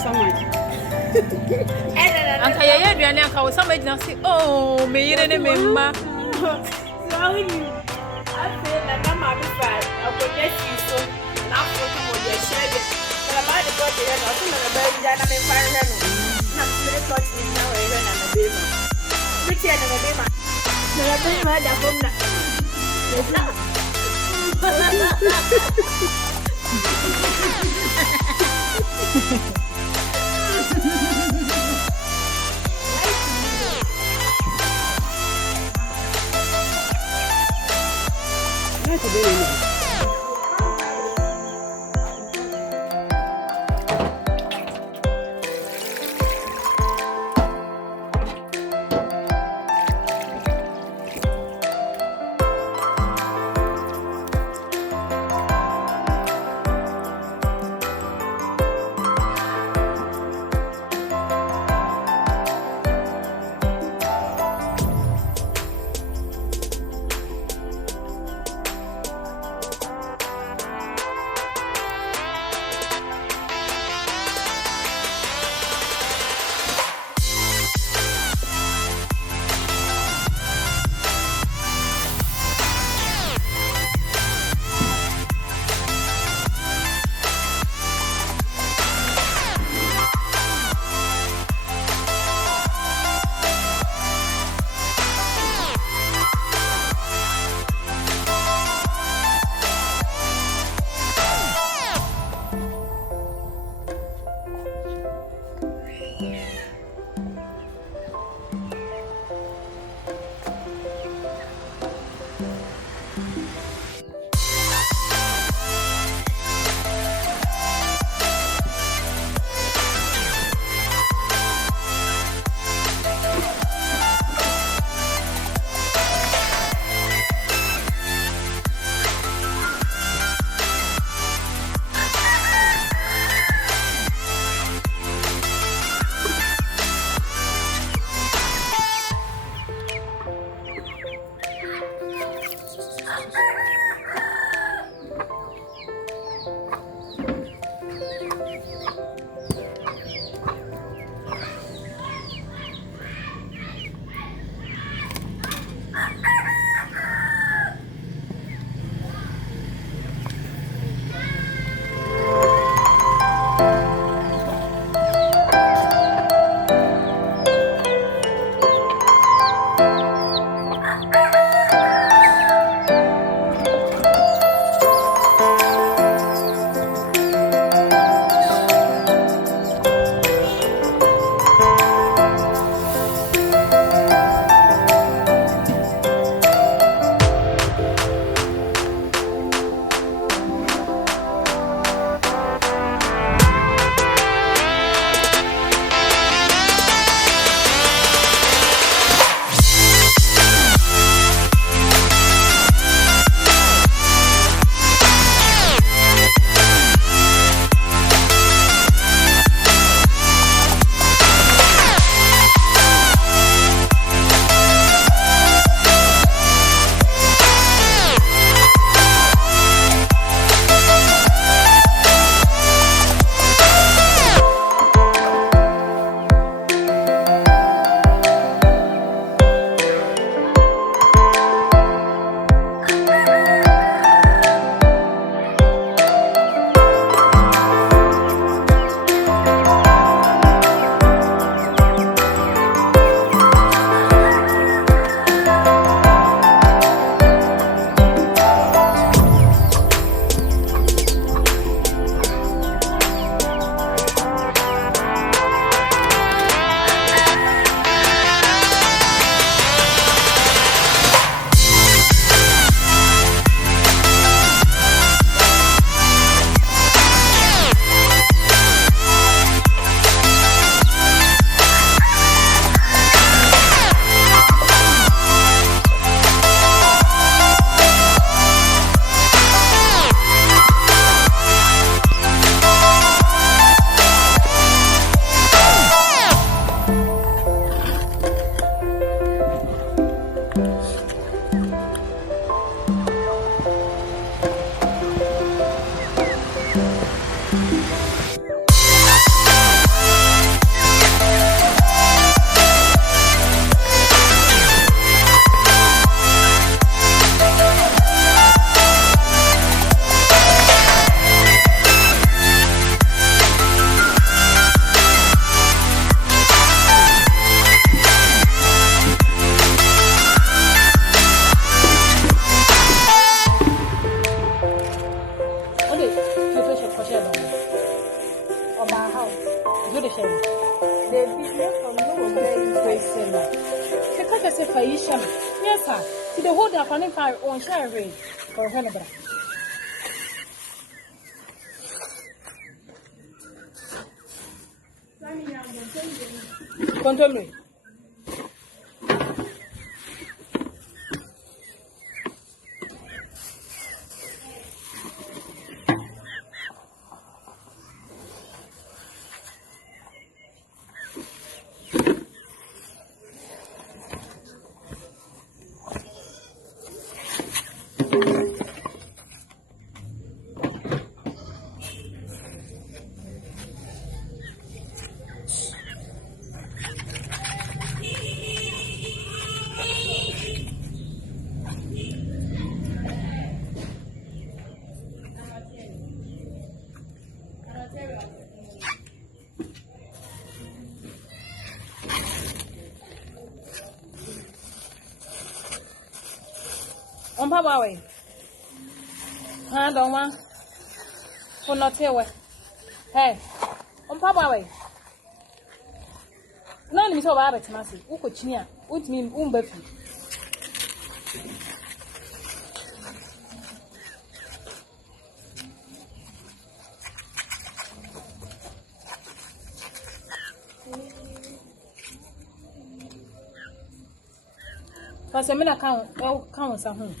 someone. And I hear you and I call somebody now say, oh, me, you remember. So I feel that I'm a bit bad. I will get you so now for your share. But I'm not going to get nothing on the baby that I'm in fire. I'm still touching now when I'm a baby. Which end of a baby? No, I don't know that home now. That's a baby. So hold up and if I on share rate or whatever. Control. On Papa way. I don't want for not here. Hey, on Papa way. None is over at Massy. Who could cheer? What mean Umbefi? Because I mean, I can't, well, count some.